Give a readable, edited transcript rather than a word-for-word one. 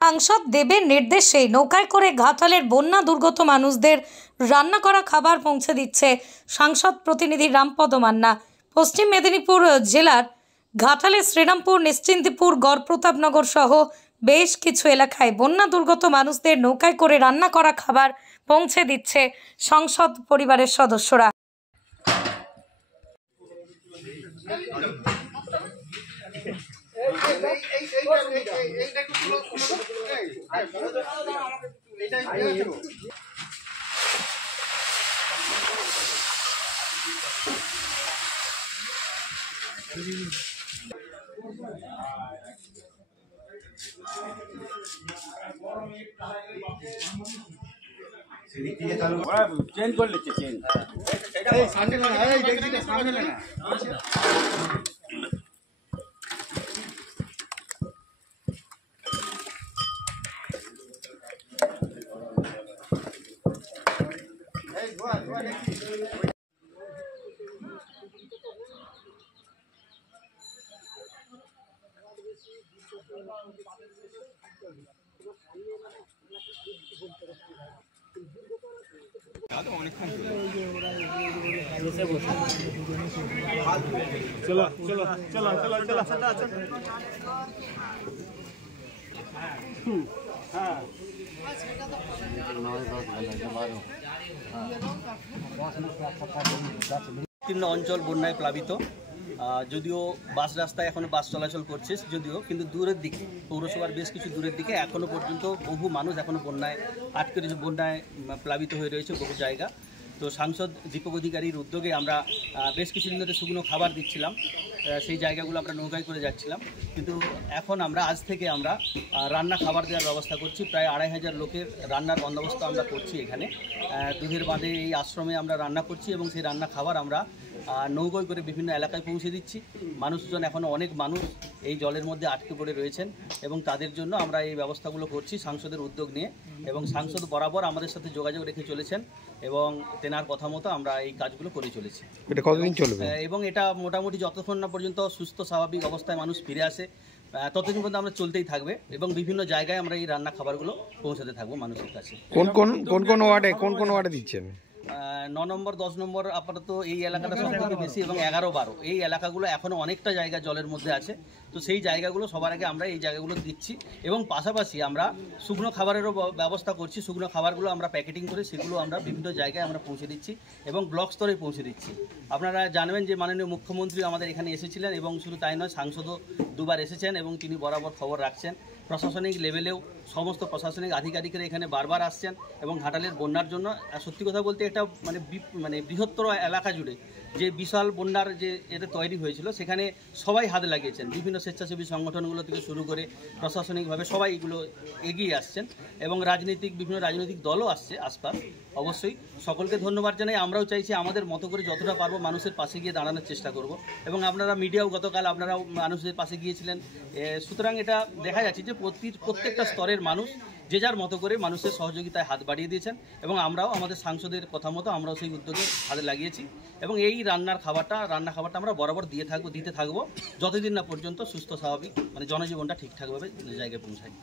সাংসদ দেবের নির্দেশে নৌকায় করে ঘাটালের বন্যা দুর্গত মানুষদের রান্না করা খাবার পৌঁছে দিচ্ছে সাংসদ প্রতিনিধি রামপদ মান্না। পশ্চিম মেদিনীপুর জেলার ঘাটালের শ্রীরামপুর, নিশ্চিন্তিপুর, গড়প্রতাপনগর সহ বেশ কিছু এলাকায় বন্যা দুর্গত মানুষদের নৌকায় করে রান্না করা খাবার পৌঁছে দিচ্ছে সংসদ পরিবারের সদস্যরা। चेंज कर लीजिए चेंज सामने लेना है देखिए सामने लेना चलो चलो चलो चलो चलो বিভিন্ন অঞ্চল বন্যায় প্লাবিত। যদিও বাস রাস্তায় এখনো বাস চলাচল করছে, যদিও কিন্তু দূরের দিকে পৌরসভার বেশ কিছু দূরের দিকে এখনো পর্যন্ত বহু মানুষ এখনো বন্যায় আটকে রয়েছে, বন্যায় প্লাবিত হয়ে রয়েছে বহু জায়গা। তো সাংসদ দীপক অধিকারীর উদ্যোগে আমরা বেশ কিছুদিন ধরে শুকনো খাবার দিচ্ছিলাম, সেই জায়গাগুলো আমরা নৌকায় করে যাচ্ছিলাম। কিন্তু এখন আমরা আজ থেকে আমরা রান্না খাবার দেওয়ার ব্যবস্থা করছি। প্রায় 2500 লোকের রান্নার বন্দোবস্ত আমরা করছি এখানে দুধের বাঁধে এই আশ্রমে আমরা রান্না করছি এবং সেই রান্না খাবার আমরা নৌকোয় করে বিভিন্ন এলাকায় পৌঁছে দিচ্ছি। মানুষজন এখনও অনেক মানুষ এই জলের মধ্যে আটকে পড়ে রয়েছেন এবং তাদের জন্য আমরা এই ব্যবস্থাগুলো করছি সাংসদের উদ্যোগ নিয়ে, এবং সাংসদ বরাবর আমাদের সাথে যোগাযোগ রেখে চলেছেন এবং তেনার কথা মতো আমরা এই কাজগুলো করে চলেছি। এটা কতদিন চলবে? এবং এটা মোটামুটি যতক্ষণ না পর্যন্ত সুস্থ স্বাভাবিক অবস্থায় মানুষ ফিরে আসে ততদিন পর্যন্ত আমরা চলতেই থাকবে এবং বিভিন্ন জায়গায় আমরা এই রান্না খাবারগুলো পৌঁছাতে থাকবো মানুষের কাছে। কোন ওয়ার্ডে দিচ্ছেন? 9 নম্বর 10 নম্বর আপাতত এই এলাকাটা সবথেকে বেশি, এবং 11-12 এই এলাকাগুলো এখনও অনেকটা জায়গা জলের মধ্যে আছে। তো সেই জায়গাগুলো সবার আগে আমরা এই জায়গাগুলো দিচ্ছি এবং পাশাপাশি আমরা শুকনো খাবারেরও ব্যবস্থা করছি। শুকনো খাবারগুলো আমরা প্যাকেটিং করে সেগুলো আমরা বিভিন্ন জায়গায় আমরা পৌঁছে দিচ্ছি এবং ব্লক স্তরে পৌঁছে দিচ্ছি। আপনারা জানবেন যে মাননীয় মুখ্যমন্ত্রী আমাদের এখানে এসেছিলেন এবং শুধু তাই নয়, সাংসদও দুবার এসেছেন এবং তিনি বরাবর খবর রাখছেন। প্রশাসনিক লেভেলেও সমস্ত প্রশাসনিক আধিকারিকরা এখানে বারবার আসছেন এবং ঘাটালের বন্যার জন্য সত্যি কথা বলতে একটা মানে বৃহত্তর এলাকা জুড়ে যে বিশাল বন্যার যে এটা তৈরি হয়েছিল সেখানে সবাই হাত লাগিয়েছেন। বিভিন্ন স্বেচ্ছাসেবী সংগঠনগুলো থেকে শুরু করে প্রশাসনিকভাবে সবাই এগুলো এগিয়ে আসছেন এবং বিভিন্ন রাজনৈতিক দলও আসছে আশপাশ। অবশ্যই সকলকে ধন্যবাদ জানাই। আমরাও চাইছি আমাদের মতো করে যতটা পারবো মানুষের পাশে গিয়ে দাঁড়ানোর চেষ্টা করব এবং আপনারা মিডিয়াও গতকাল আপনারাও মানুষদের পাশে গিয়েছিলেন। সুতরাং এটা দেখা যাচ্ছে যে প্রত্যেকটা স্তরের মানুষ যে যার মতো করে মানুষের সহযোগিতায় হাত বাড়িয়ে দিয়েছেন এবং আমরাও আমাদের সাংসদের কথা মতো আমরাও সেই উদ্যোগে হাতে লাগিয়েছি এবং এই রান্না খাবারটা আমরা বরাবর দিতে থাকবো যতদিন না পর্যন্ত সুস্থ স্বাভাবিক মানে জনজীবনটা ঠিকঠাকভাবে জায়গায় পৌঁছায়।